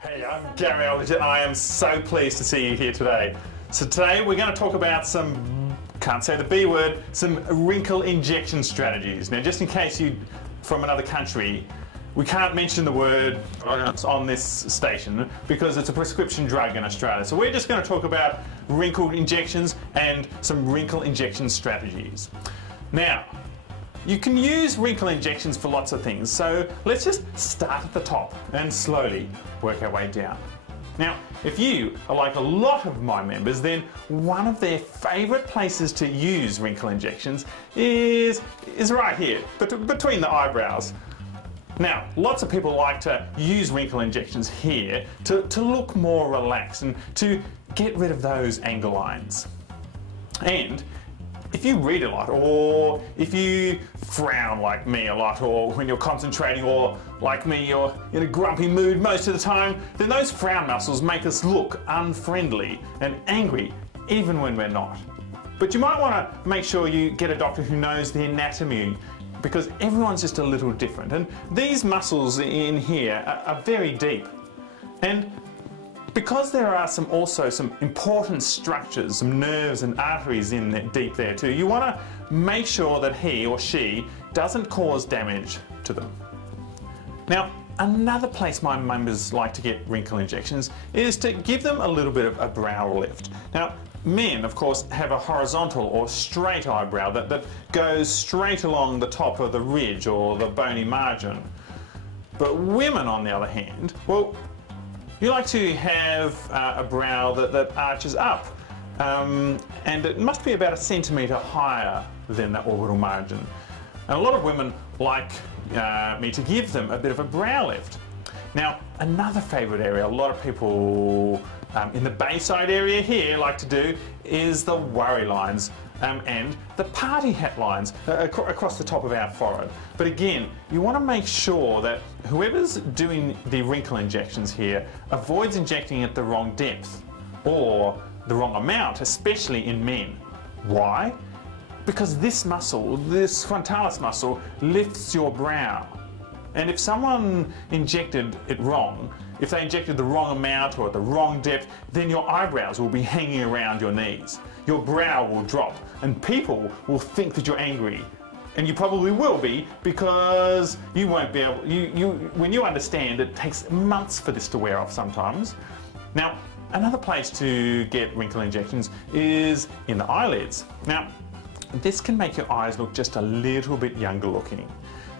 Hey, I'm Gary Aldridge and I am so pleased to see you here today. So today we're going to talk about some, can't say the B word, some wrinkle injection strategies. Now just in case you're from another country, we can't mention the word on this station because it's a prescription drug in Australia. So we're just going to talk about wrinkle injections and some wrinkle injection strategies. Now, you can use wrinkle injections for lots of things, so let's just start at the top and slowly work our way down. Now, if you are like a lot of my members, then one of their favourite places to use wrinkle injections is right here, between the eyebrows. Now, lots of people like to use wrinkle injections here to look more relaxed and to get rid of those angle lines. And if you read a lot, or if you frown like me a lot, or when you're concentrating, or like me, you're in a grumpy mood most of the time, then those frown muscles make us look unfriendly and angry, even when we're not. But you might want to make sure you get a doctor who knows the anatomy, because everyone's just a little different. And these muscles in here are very deep. And because there are also some important structures, some nerves and arteries in there, deep there too, you want to make sure that he or she doesn't cause damage to them. Now, another place my members like to get wrinkle injections is to give them a little bit of a brow lift. Now, men, of course, have a horizontal or straight eyebrow that goes straight along the top of the ridge or the bony margin. But women, on the other hand, well, you like to have a brow that arches up, and it must be about 1 centimetre higher than the orbital margin. And a lot of women like me to give them a bit of a brow lift. Now, another favourite area a lot of people in the Bayside area here like to do is the worry lines and the party hat lines across the top of our forehead. But again, you want to make sure that whoever's doing the wrinkle injections here avoids injecting at the wrong depth or the wrong amount, especially in men. Why? Because this muscle, this frontalis muscle, lifts your brow. And if someone injected it wrong, if they injected the wrong amount or at the wrong depth, then your eyebrows will be hanging around your knees. Your brow will drop and people will think that you're angry. And you probably will be, because you won't be able, when you understand it takes months for this to wear off sometimes. Now, another place to get wrinkle injections is in the eyelids. Now, this can make your eyes look just a little bit younger looking.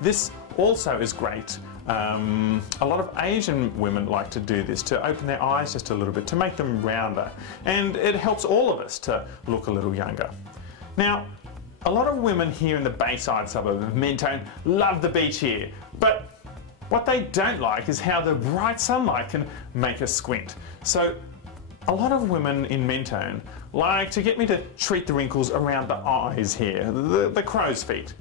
This also is great. A lot of Asian women like to do this to open their eyes just a little bit, to make them rounder, and it helps all of us to look a little younger. Now, a lot of women here in the Bayside suburb of Mentone love the beach here, but what they don't like is how the bright sunlight can make us squint. So a lot of women in Mentone like to get me to treat the wrinkles around the eyes here, the crow's feet.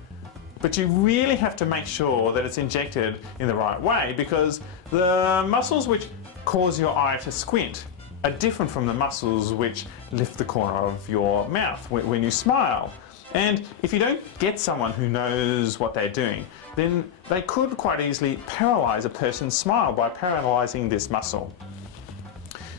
But you really have to make sure that it's injected in the right way, because the muscles which cause your eye to squint are different from the muscles which lift the corner of your mouth when you smile. And if you don't get someone who knows what they're doing, then they could quite easily paralyze a person's smile by paralyzing this muscle.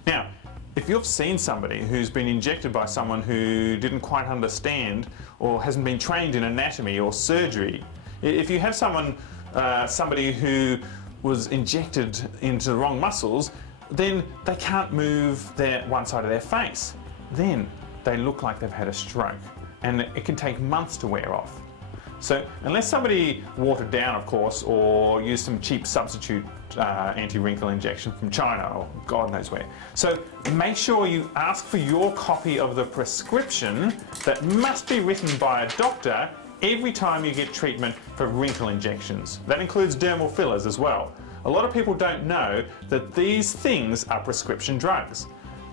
Now, if you've seen somebody who's been injected by someone who didn't quite understand or hasn't been trained in anatomy or surgery, if you have somebody who was injected into the wrong muscles, then they can't move one side of their face. Then they look like they've had a stroke, and it can take months to wear off. So unless somebody watered down, of course, or used some cheap substitute anti-wrinkle injection from China or God knows where. So make sure you ask for your copy of the prescription that must be written by a doctor every time you get treatment for wrinkle injections. That includes dermal fillers as well. A lot of people don't know that these things are prescription drugs.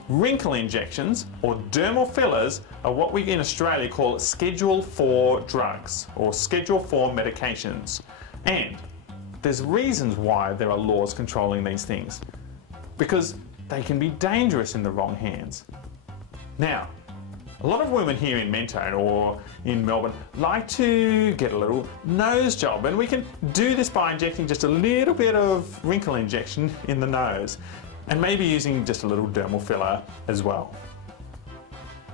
Wrinkle injections or dermal fillers are what we in Australia call Schedule 4 drugs or Schedule 4 medications. And there's reasons why there are laws controlling these things, because they can be dangerous in the wrong hands. Now, a lot of women here in Mentone or in Melbourne like to get a little nose job, and we can do this by injecting just a little bit of wrinkle injection in the nose. and maybe using just a little dermal filler as well.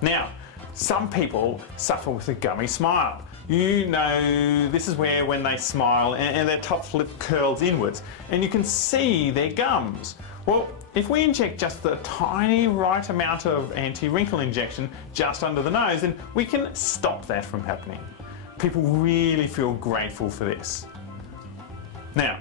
Now, some people suffer with a gummy smile. You know, this is where when they smile and their top lip curls inwards and you can see their gums. Well, if we inject just the tiny right amount of anti-wrinkle injection just under the nose, then we can stop that from happening. People really feel grateful for this. Now,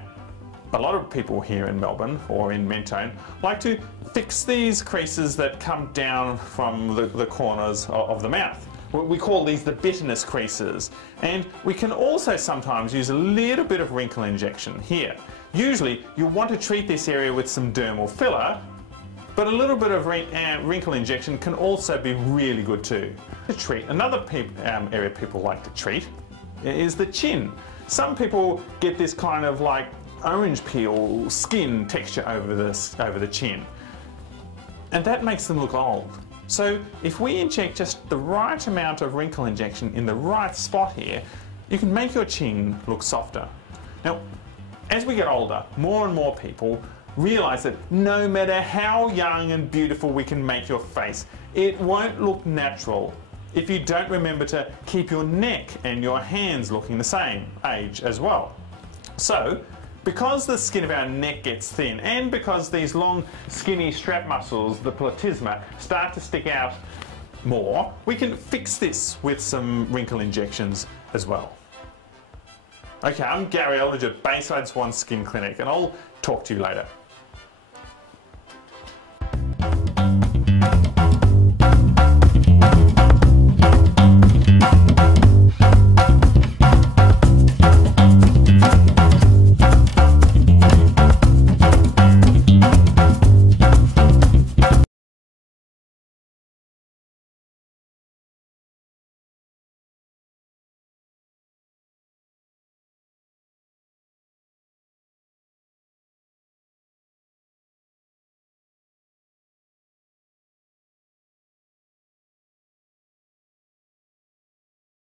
a lot of people here in Melbourne or in Mentone like to fix these creases that come down from the corners of the mouth. We call these the bitterness creases, and we can also sometimes use a little bit of wrinkle injection here. Usually you want to treat this area with some dermal filler, but a little bit of wrinkle injection can also be really good too. To treat another area people like to treat is the chin. Some people get this kind of like orange peel skin texture over the chin, and that makes them look old. So if we inject just the right amount of wrinkle injection in the right spot here, you can make your chin look softer. Now, as we get older, more and more people realise that no matter how young and beautiful we can make your face, it won't look natural if you don't remember to keep your neck and your hands looking the same age as well. So, because the skin of our neck gets thin and because these long skinny strap muscles, the platysma, start to stick out more, we can fix this with some wrinkle injections as well. Okay, I'm Gary Eldridge at Bayside Swan Skin Clinic, and I'll talk to you later.